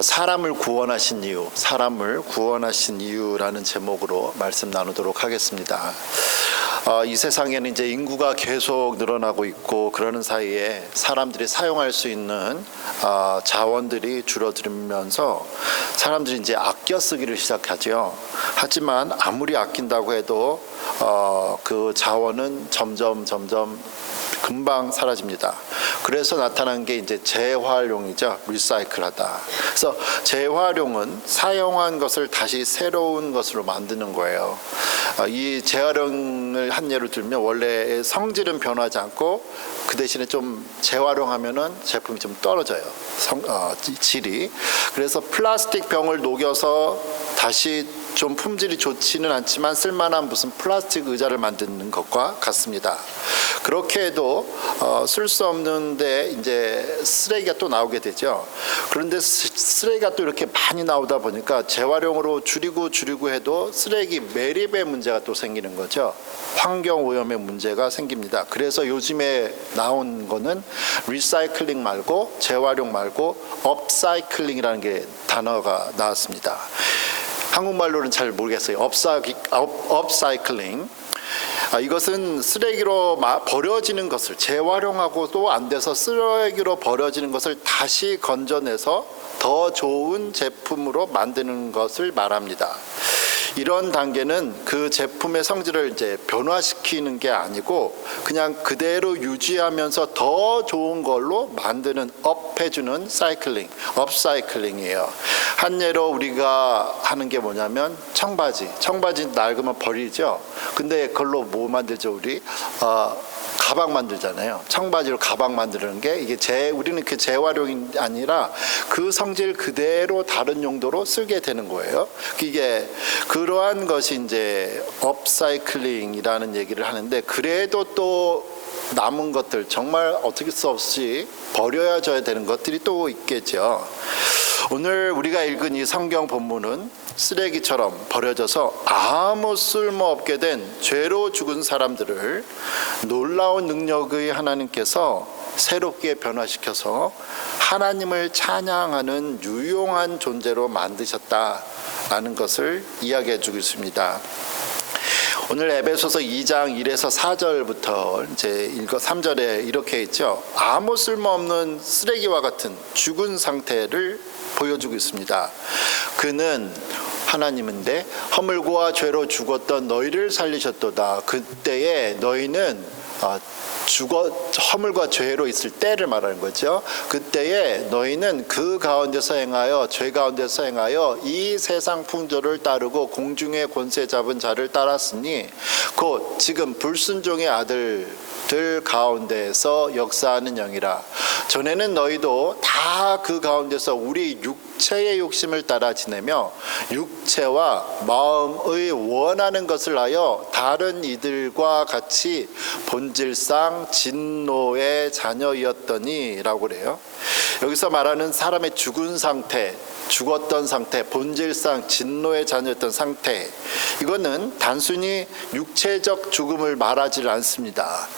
사람을 구원하신 이유라는 제목으로 말씀 나누도록 하겠습니다. 이 세상에는 이제 인구가 계속 늘어나고 있고 그러는 사이에 사람들이 사용할 수 있는 자원들이 줄어들면서 사람들이 이제 아껴 쓰기를 시작하죠. 하지만 아무리 아낀다고 해도 그 자원은 점점 금방 사라집니다. 그래서 나타난 게 이제 재활용이죠. 리사이클하다. 그래서 재활용은 사용한 것을 다시 새로운 것으로 만드는 거예요. 이 재활용을 한 예로 들면 원래 성질은 변하지 않고 그 대신에 좀 재활용하면은 제품이 좀 떨어져요. 질이. 그래서 플라스틱 병을 녹여서 다시 좀 품질이 좋지는 않지만 쓸만한 무슨 플라스틱 의자를 만드는 것과 같습니다. 그렇게 해도 쓸 수 없는데 이제 쓰레기가 또 나오게 되죠. 그런데 쓰레기가 또 이렇게 많이 나오다 보니까 재활용으로 줄이고 해도 쓰레기 매립의 문제가 또 생기는 거죠. 환경 오염의 문제가 생깁니다. 그래서 요즘에 나온 거는 리사이클링 말고 재활용 말고 업사이클링이라는 게 단어가 나왔습니다. 한국말로는 잘 모르겠어요. 업사이클링. 이것은 쓰레기로 버려지는 것을 재활용하고도 안 돼서 쓰레기로 버려지는 것을 다시 건져내서 더 좋은 제품으로 만드는 것을 말합니다. 이런 단계는 그 제품의 성질을 이제 변화시키는 게 아니고 그냥 그대로 유지하면서 더 좋은 걸로 만드는 업해주는 업사이클링이에요. 한 예로 우리가 하는 게 뭐냐면 청바지 낡으면 버리죠. 근데 그걸로 뭐 만들죠 우리? 가방 만들잖아요. 청바지로 가방 만드는 게 이게 우리는 그 재활용이 아니라 그 성질 그대로 다른 용도로 쓰게 되는 거예요. 이게 그러한 것이 이제 업사이클링이라는 얘기를 하는데 그래도 또 남은 것들 정말 어떻게 수 없이 버려야 되는 것들이 또 있겠죠. 오늘 우리가 읽은 이 성경 본문은 쓰레기처럼 버려져서 아무 쓸모없게 된 죄로 죽은 사람들을 놀라운 능력의 하나님께서 새롭게 변화시켜서 하나님을 찬양하는 유용한 존재로 만드셨다라는 것을 이야기해 주고 있습니다. 오늘 에베소서 2장 1에서 4절부터 이제 3절에 이렇게 있죠. 아무 쓸모없는 쓰레기와 같은 죽은 상태를 보여주고 있습니다. 그는 하나님인데 허물과 죄로 죽었던 너희를 살리셨도다. 그때에 너희는 허물과 죄로 있을 때를 말하는 거죠. 그때에 너희는 그 가운데서 행하여 죄 가운데서 행하여 이 세상 풍조를 따르고 공중의 권세 잡은 자를 따랐으니 곧 지금 불순종의 아들들 가운데에서 역사하는 영이라. 전에는 너희도 다 그 가운데서 우리 육체의 욕심을 따라 지내며 육체와 마음의 원하는 것을 하여 다른 이들과 같이 본질상 진노의 자녀이었더니 라고 그래요. 여기서 말하는 사람의 죽었던 상태, 본질상 진노의 자녀였던 상태, 이거는 단순히 육체적 죽음을 말하지 않습니다.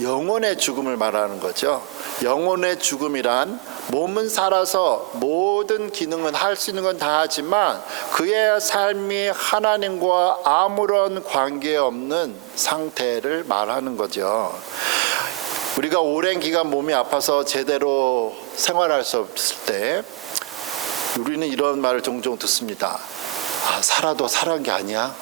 영혼의 죽음을 말하는 거죠. 영혼의 죽음이란 몸은 살아서 모든 기능은 할 수 있는 건 다 하지만 그의 삶이 하나님과 아무런 관계없는 상태를 말하는 거죠. 우리가 오랜 기간 몸이 아파서 제대로 생활할 수 없을 때 우리는 이런 말을 종종 듣습니다. 살아도 살아간 게 아니야.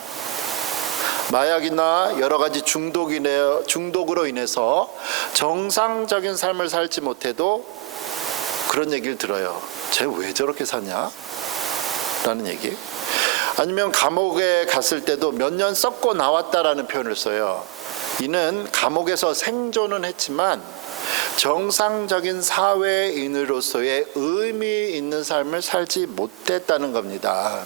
마약이나 여러 가지 중독으로 인해서 정상적인 삶을 살지 못해도 그런 얘기를 들어요. 쟤 왜 저렇게 사냐? 라는 얘기. 아니면 감옥에 갔을 때도 몇 년 썩고 나왔다라는 표현을 써요. 이는 감옥에서 생존은 했지만 정상적인 사회인으로서의 의미 있는 삶을 살지 못했다는 겁니다.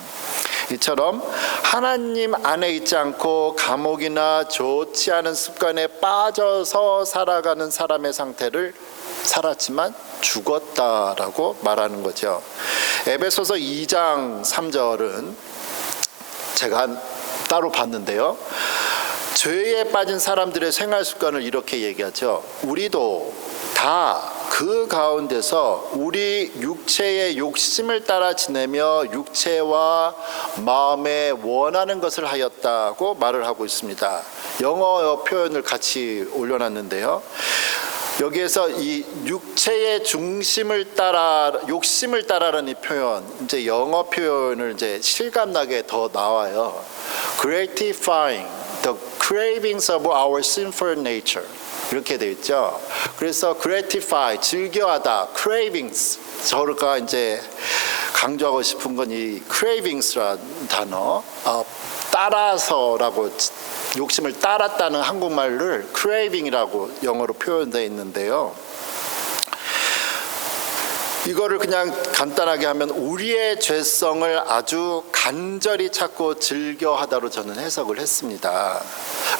이처럼 하나님 안에 있지 않고 감옥이나 좋지 않은 습관에 빠져서 살아가는 사람의 상태를 살았지만 죽었다라고 말하는 거죠. 에베소서 2장 3절은 제가 따로 봤는데요. 죄에 빠진 사람들의 생활 습관을 이렇게 얘기하죠. 우리도 다 그 가운데서 우리 육체의 욕심을 따라 지내며 육체와 마음에 원하는 것을 하였다고 말을 하고 있습니다. 영어 표현을 같이 올려놨는데요. 여기에서 이 육체의 중심을 따라 욕심을 따라라는 이 표현, 이제 영어 표현을 이제 실감나게 더 나와요. Gratifying the cravings of our sinful nature. 이렇게 되어 있죠. 그래서 gratify, 즐겨하다, cravings. 저가 이제 강조하고 싶은 건 이 cravings라는 단어, 따라서라고, 욕심을 따랐다는 한국말을 craving이라고 영어로 표현되어 있는데요. 이거를 그냥 간단하게 하면 우리의 죄성을 아주 간절히 찾고 즐겨하다로 저는 해석을 했습니다.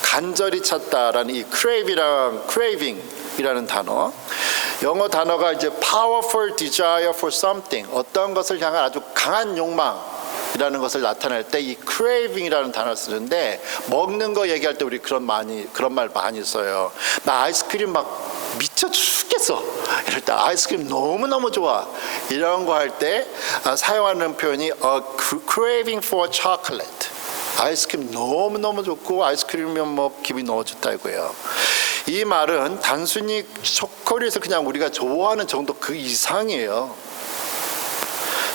간절히 찾다라는 이 craving이라는 단어, 영어 단어가 이제 powerful desire for something, 어떤 것을 향한 아주 강한 욕망이라는 것을 나타낼 때 이 craving이라는 단어를 쓰는데, 먹는 거 얘기할 때 우리 그런 말 많이 써요. 나 아이스크림 막 미쳐 죽겠어, 이럴 때 아이스크림 너무너무 좋아, 이런 거 할 때 사용하는 표현이 craving for chocolate. 아이스크림 너무너무 좋고 아이스크림이면 뭐 기분이 너무 좋다 이거예요. 이 말은 단순히 초콜릿을 그냥 우리가 좋아하는 정도 그 이상이에요.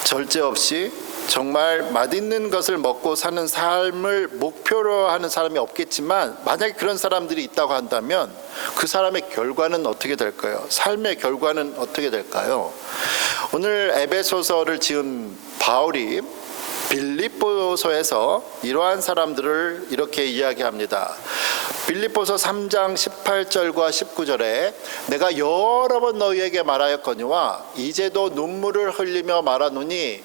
절제 없이 정말 맛있는 것을 먹고 사는 삶을 목표로 하는 사람이 없겠지만, 만약에 그런 사람들이 있다고 한다면 그 사람의 결과는 어떻게 될까요? 삶의 결과는 어떻게 될까요? 오늘 에베소서를 지은 바울이 빌립보서에서 이러한 사람들을 이렇게 이야기합니다. 빌립보서 3장 18절과 19절에 내가 여러 번 너희에게 말하였거니와 이제도 눈물을 흘리며 말하노니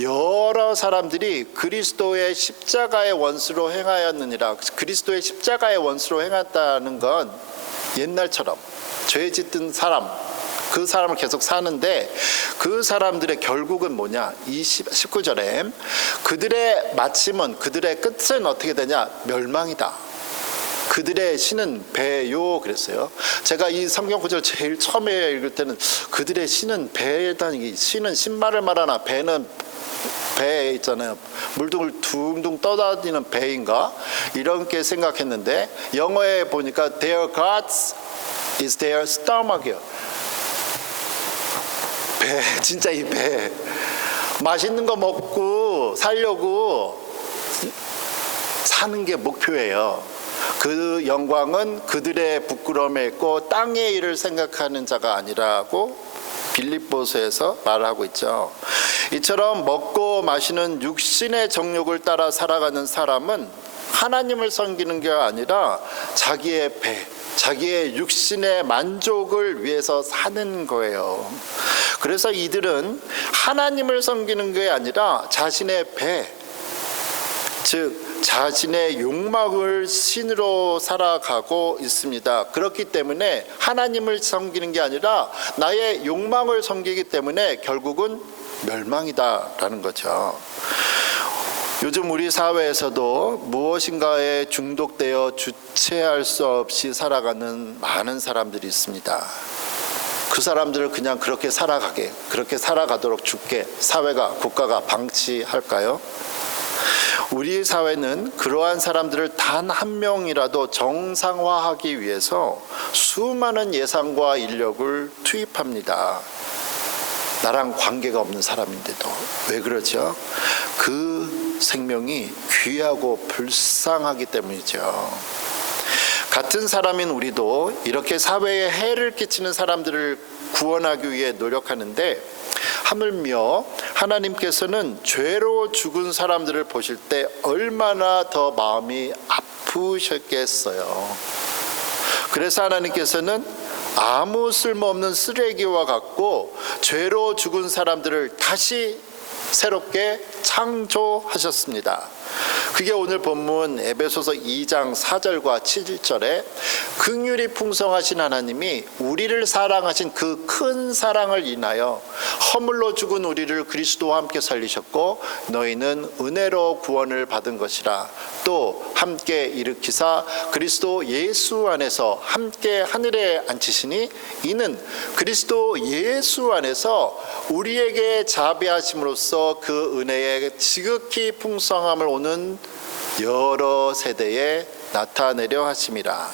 여러 사람들이 그리스도의 십자가의 원수로 행하였느니라. 그리스도의 십자가의 원수로 행했다는 건 옛날처럼 죄 짓던 사람, 그 사람을 계속 사는데, 그 사람들의 결국은 뭐냐? 19절에 그들의 마침은, 그들의 끝은 어떻게 되냐? 멸망이다. 그들의 신은 배요 그랬어요. 제가 이 성경 구절 제일 처음에 읽을 때는 그들의 신은 배다니, 신은 신발을 말하나 배는 배 있잖아요. 물등을 둥둥 떠다니는 배인가? 이렇게 생각했는데, 영어에 보니까 their gods is their stomach이요. 배, 진짜 이 배. 맛있는 거 먹고 살려고 사는 게 목표예요. 그 영광은 그들의 부끄러움에 있고 땅의 일을 생각하는 자가 아니라고 빌립보서에서 말하고 있죠. 이처럼 먹고 마시는 육신의 정욕을 따라 살아가는 사람은 하나님을 섬기는 게 아니라 자기의 배, 자기의 육신의 만족을 위해서 사는 거예요. 그래서 이들은 하나님을 섬기는 게 아니라 자신의 배, 즉 자신의 욕망을 신으로 살아가고 있습니다. 그렇기 때문에 하나님을 섬기는 게 아니라 나의 욕망을 섬기기 때문에 결국은 멸망이다라는 거죠. 요즘 우리 사회에서도 무엇인가에 중독되어 주체할 수 없이 살아가는 많은 사람들이 있습니다. 그 사람들을 그냥 그렇게 살아가도록 줄게 사회가, 국가가 방치할까요? 우리 사회는 그러한 사람들을 단 한 명이라도 정상화하기 위해서 수많은 예산과 인력을 투입합니다. 나랑 관계가 없는 사람인데도. 왜 그러죠? 그 생명이 귀하고 불쌍하기 때문이죠. 같은 사람인 우리도 이렇게 사회에 해를 끼치는 사람들을 구원하기 위해 노력하는데, 하물며 하나님께서는 죄로 죽은 사람들을 보실 때 얼마나 더 마음이 아프셨겠어요. 그래서 하나님께서는 아무 쓸모없는 쓰레기와 같고 죄로 죽은 사람들을 다시 새롭게 창조하셨습니다. 그게 오늘 본문 에베소서 2장 4절과 7절에 긍휼이 풍성하신 하나님이 우리를 사랑하신 그 큰 사랑을 인하여 허물로 죽은 우리를 그리스도와 함께 살리셨고 너희는 은혜로 구원을 받은 것이라. 또 함께 일으키사 그리스도 예수 안에서 함께 하늘에 앉히시니 이는 그리스도 예수 안에서 우리에게 자비하심으로써 그 은혜의 지극히 풍성함을 오는 여러 세대에 나타내려 하심이라.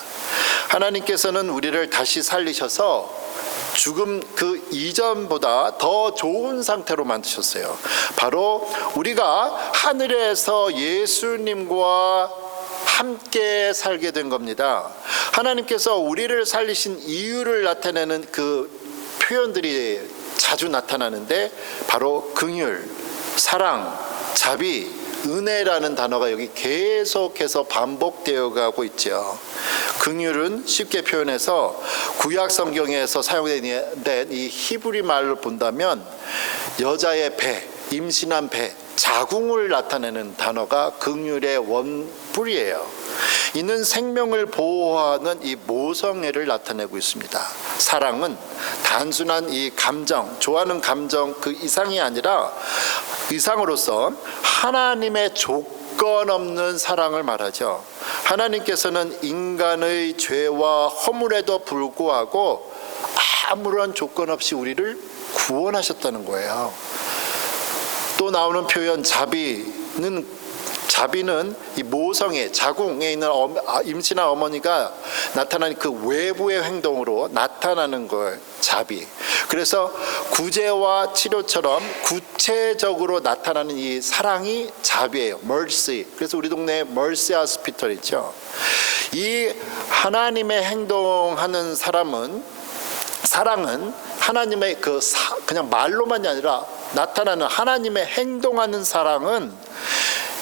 하나님께서는 우리를 다시 살리셔서 죽음 그 이전보다 더 좋은 상태로 만드셨어요. 바로 우리가 하늘에서 예수님과 함께 살게 된 겁니다. 하나님께서 우리를 살리신 이유를 나타내는 그 표현들이 자주 나타나는데 바로 긍휼, 사랑, 자비, 은혜라는 단어가 여기 계속해서 반복되어 가고 있죠. 긍휼은 쉽게 표현해서 구약 성경에서 사용된 이 히브리 말로 본다면 여자의 배, 임신한 배, 자궁을 나타내는 단어가 긍휼의 원뿔이에요. 이는 생명을 보호하는 이 모성애를 나타내고 있습니다. 사랑은 단순한 이 감정, 좋아하는 감정 그 이상이 아니라 이상으로서 하나님의 조건 없는 사랑을 말하죠. 하나님께서는 인간의 죄와 허물에도 불구하고 아무런 조건 없이 우리를 구원하셨다는 거예요. 또 나오는 표현 자비는 이 모성애, 자궁에 있는 임신한 어머니가 나타나는 그 외부의 행동으로 나타나는 걸 자비. 그래서 구제와 치료처럼 구체적으로 나타나는 이 사랑이 자비예요. mercy. 그래서 우리 동네에 mercy hospital 있죠. 이 하나님의 행동하는 사랑은 하나님의 그냥 말로만이 아니라 나타나는 하나님의 행동하는 사랑은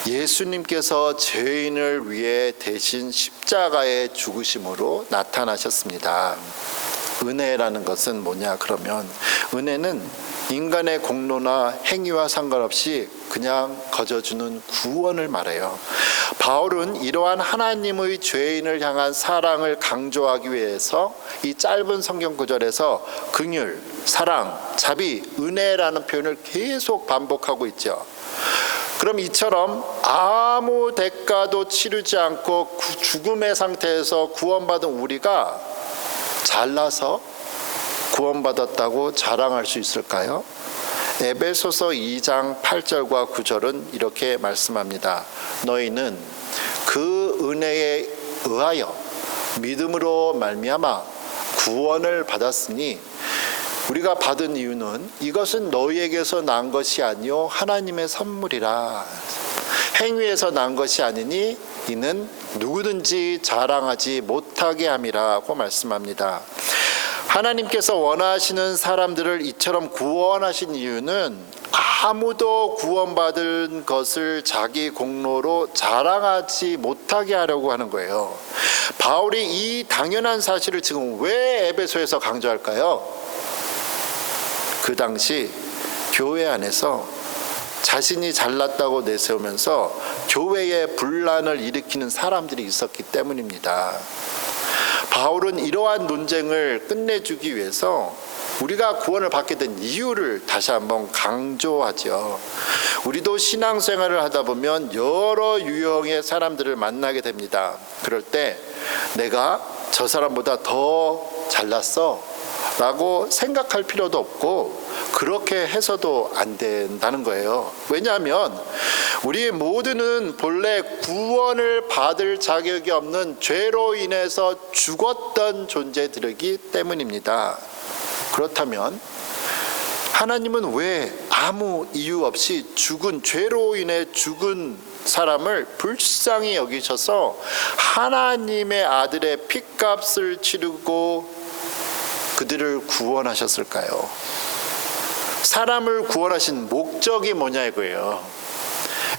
예수님께서 죄인을 위해 대신 십자가에 죽으심으로 나타나셨습니다. 은혜라는 것은 뭐냐 그러면 은혜는 인간의 공로나 행위와 상관없이 그냥 거저주는 구원을 말해요. 바울은 이러한 하나님의 죄인을 향한 사랑을 강조하기 위해서 이 짧은 성경 구절에서 긍휼, 사랑, 자비, 은혜라는 표현을 계속 반복하고 있죠. 그럼 이처럼 아무 대가도 치르지 않고 죽음의 상태에서 구원받은 우리가 잘나서 구원받았다고 자랑할 수 있을까요? 에베소서 2장 8절과 9절은 이렇게 말씀합니다. 너희는 그 은혜에 의하여 믿음으로 말미암아 구원을 받았으니 우리가 받은 이유는 이것은 너희에게서 난 것이 아니요 하나님의 선물이라. 행위에서 난 것이 아니니 이는 누구든지 자랑하지 못하게 함이라고 말씀합니다. 하나님께서 원하시는 사람들을 이처럼 구원하신 이유는 아무도 구원받은 것을 자기 공로로 자랑하지 못하게 하려고 하는 거예요. 바울이 이 당연한 사실을 지금 왜 에베소에서 강조할까요? 그 당시 교회 안에서 자신이 잘났다고 내세우면서 교회에 분란을 일으키는 사람들이 있었기 때문입니다. 바울은 이러한 논쟁을 끝내주기 위해서 우리가 구원을 받게 된 이유를 다시 한번 강조하죠. 우리도 신앙생활을 하다 보면 여러 유형의 사람들을 만나게 됩니다. 그럴 때 내가 저 사람보다 더 잘났어 라고 생각할 필요도 없고 그렇게 해서도 안 된다는 거예요. 왜냐하면 우리 모두는 본래 구원을 받을 자격이 없는 죄로 인해서 죽었던 존재들이기 때문입니다. 그렇다면 하나님은 왜 아무 이유 없이 죄로 인해 죽은 사람을 불쌍히 여기셔서 하나님의 아들의 핏값을 치르고 그들을 구원하셨을까요? 사람을 구원하신 목적이 뭐냐 이거예요.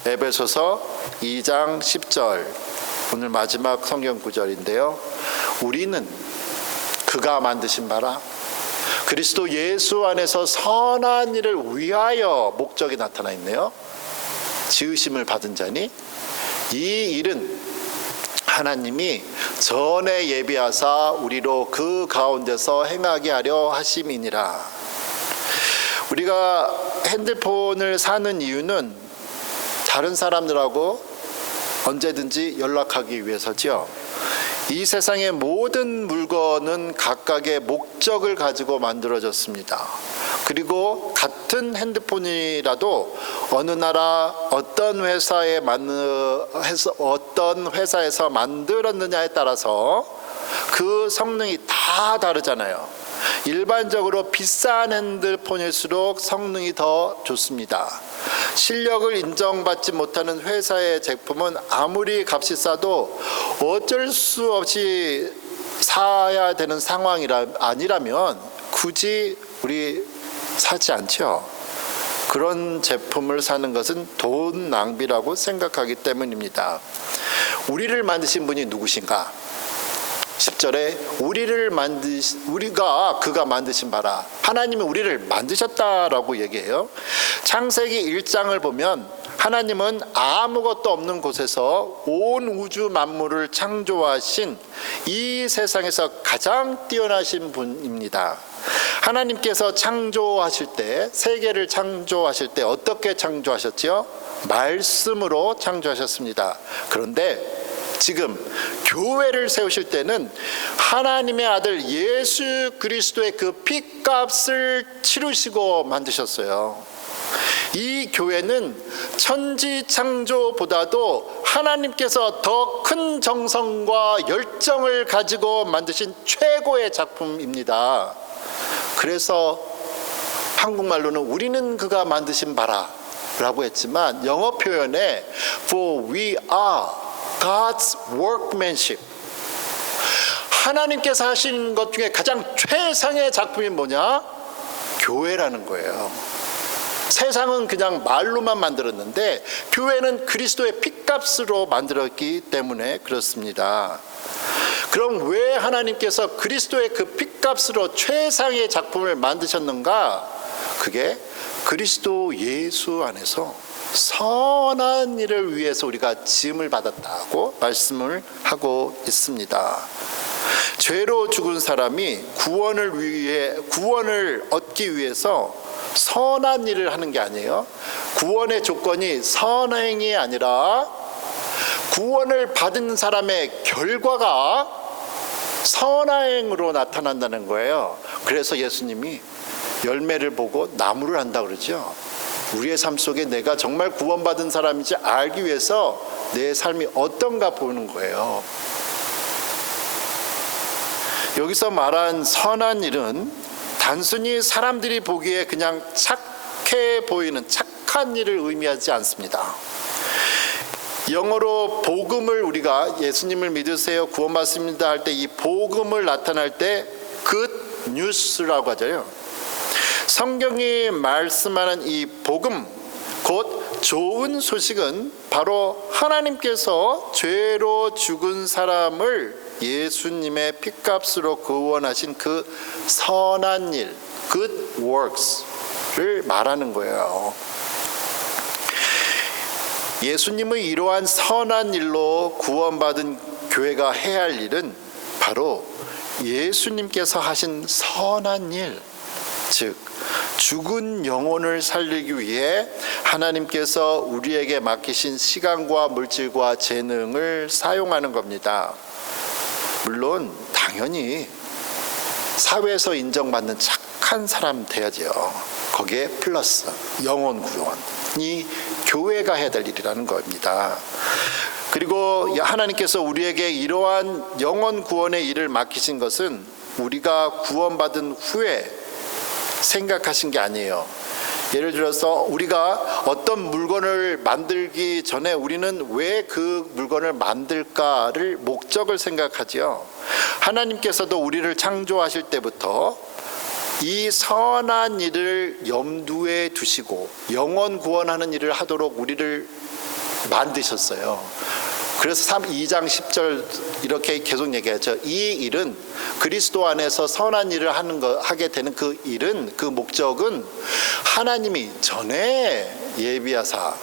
에베소서 2장 10절 오늘 마지막 성경 구절인데요. 우리는 그가 만드신 바라 그리스도 예수 안에서 선한 일을 위하여 목적이 나타나 있네요. 지으심을 받은 자니 이 일은 하나님이 전에 예비하사 우리로 그 가운데서 행하게 하려 하심이니라. 우리가 핸드폰을 사는 이유는 다른 사람들하고 언제든지 연락하기 위해서죠. 이 세상의 모든 물건은 각각의 목적을 가지고 만들어졌습니다. 그리고 같은 핸드폰이라도 어느 나라 어떤 회사에서 만들었느냐에 따라서 그 성능이 다 다르잖아요. 일반적으로 비싼 핸드폰일수록 성능이 더 좋습니다. 실력을 인정받지 못하는 회사의 제품은 아무리 값이 싸도 어쩔 수 없이 사야 되는 아니라면 굳이 우리 사지 않죠. 그런 제품을 사는 것은 돈 낭비라고 생각하기 때문입니다. 우리를 만드신 분이 누구신가? 10절에 우리가 그가 만드신 바라. 하나님이 우리를 만드셨다라고 얘기해요. 창세기 1장을 보면 하나님은 아무것도 없는 곳에서 온 우주 만물을 창조하신 이 세상에서 가장 뛰어나신 분입니다. 하나님께서 창조하실 때, 세계를 창조하실 때 어떻게 창조하셨지요? 말씀으로 창조하셨습니다. 그런데 지금 교회를 세우실 때는 하나님의 아들 예수 그리스도의 그 핏값을 치르시고 만드셨어요. 이 교회는 천지창조보다도 하나님께서 더 큰 정성과 열정을 가지고 만드신 최고의 작품입니다. 그래서 한국말로는 우리는 그가 만드신 바라 라고 했지만 영어 표현에 For we are God's workmanship, 하나님께서 하신 것 중에 가장 최상의 작품이 뭐냐? 교회라는 거예요. 세상은 그냥 말로만 만들었는데 교회는 그리스도의 핏값으로 만들었기 때문에 그렇습니다. 그럼 왜 하나님께서 그리스도의 그 핏값으로 최상의 작품을 만드셨는가? 그게 그리스도 예수 안에서 선한 일을 위해서 우리가 지음을 받았다고 말씀을 하고 있습니다. 죄로 죽은 사람이 구원을 얻기 위해서 선한 일을 하는 게 아니에요. 구원의 조건이 선행이 아니라 구원을 받은 사람의 결과가 선행으로 나타난다는 거예요. 그래서 예수님이 열매를 보고 나무를 한다 그러죠. 우리의 삶 속에 내가 정말 구원받은 사람인지 알기 위해서 내 삶이 어떤가 보는 거예요. 여기서 말한 선한 일은 단순히 사람들이 보기에 그냥 착해 보이는 착한 일을 의미하지 않습니다. 영어로 복음을 우리가 예수님을 믿으세요, 구원받습니다 할 때 이 복음을 나타날 때 good news라고 하잖아요. 성경이 말씀하는 이 복음, 곧 좋은 소식은 바로 하나님께서 죄로 죽은 사람을 예수님의 핏값으로 구원하신 그 선한 일, good works를 말하는 거예요. 예수님의 이러한 선한 일로 구원받은 교회가 해야 할 일은 바로 예수님께서 하신 선한 일, 즉 죽은 영혼을 살리기 위해 하나님께서 우리에게 맡기신 시간과 물질과 재능을 사용하는 겁니다. 물론 당연히 사회에서 인정받는 착한 사람 돼야죠. 거기에 플러스 영혼 구원이 교회가 해야 될 일이라는 겁니다. 그리고 하나님께서 우리에게 이러한 영혼 구원의 일을 맡기신 것은 우리가 구원받은 후에 생각하신 게 아니에요. 예를 들어서 우리가 어떤 물건을 만들기 전에 우리는 왜 그 물건을 만들까를 목적을 생각하지요. 하나님께서도 우리를 창조하실 때부터 이 선한 일을 염두에 두시고 영혼 구원하는 일을 하도록 우리를 만드셨어요. 그래서 2장 10절 이렇게 계속 얘기하죠. 이 일은 그리스도 안에서 선한 일을 하게 되는 그 일은, 그 목적은 하나님이 전에 예비하사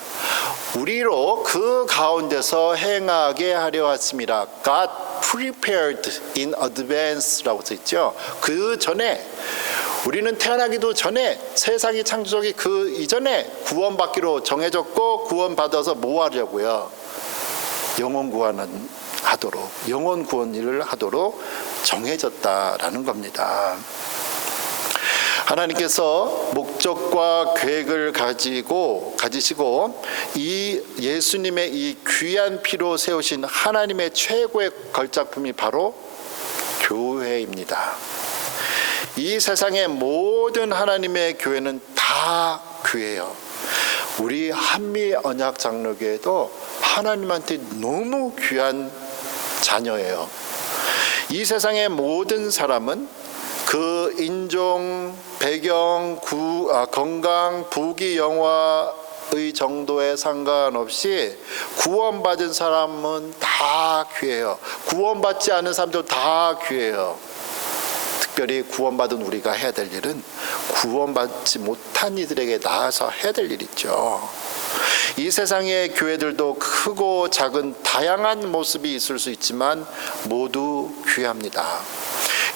우리로 그 가운데서 행하게 하려 했습니다. God prepared in advance라고 써 있죠. 그 전에 우리는 태어나기도 전에 세상이 창조되기 그 이전에 구원받기로 정해졌고 구원받아서 뭐 하려고요? 영혼 구원은 하도록 영혼 구원 일을 하도록 정해졌다라는 겁니다. 하나님께서 목적과 계획을 가지시고 이 예수님의 이 귀한 피로 세우신 하나님의 최고의 걸작품이 바로 교회입니다. 이 세상의 모든 하나님의 교회는 다 교회예요. 우리 한미 언약 장로교회도 하나님한테 너무 귀한 자녀예요. 이 세상의 모든 사람은 그 인종, 배경, 건강, 부귀, 영화의 정도에 상관없이 구원받은 사람은 다 귀해요. 구원받지 않은 사람도 다 귀해요. 특별히 구원받은 우리가 해야 될 일은 구원받지 못한 이들에게 나아서 해야 될 일 있죠. 이 세상의 교회들도 크고 작은 다양한 모습이 있을 수 있지만 모두 귀합니다.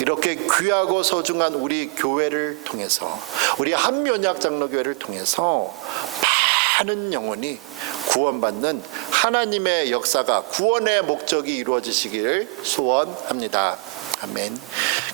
이렇게 귀하고 소중한 우리 교회를 통해서 우리 한미언약 장로교회를 통해서 많은 영혼이 구원받는 하나님의 역사가 구원의 목적이 이루어지시기를 소원합니다. 아멘.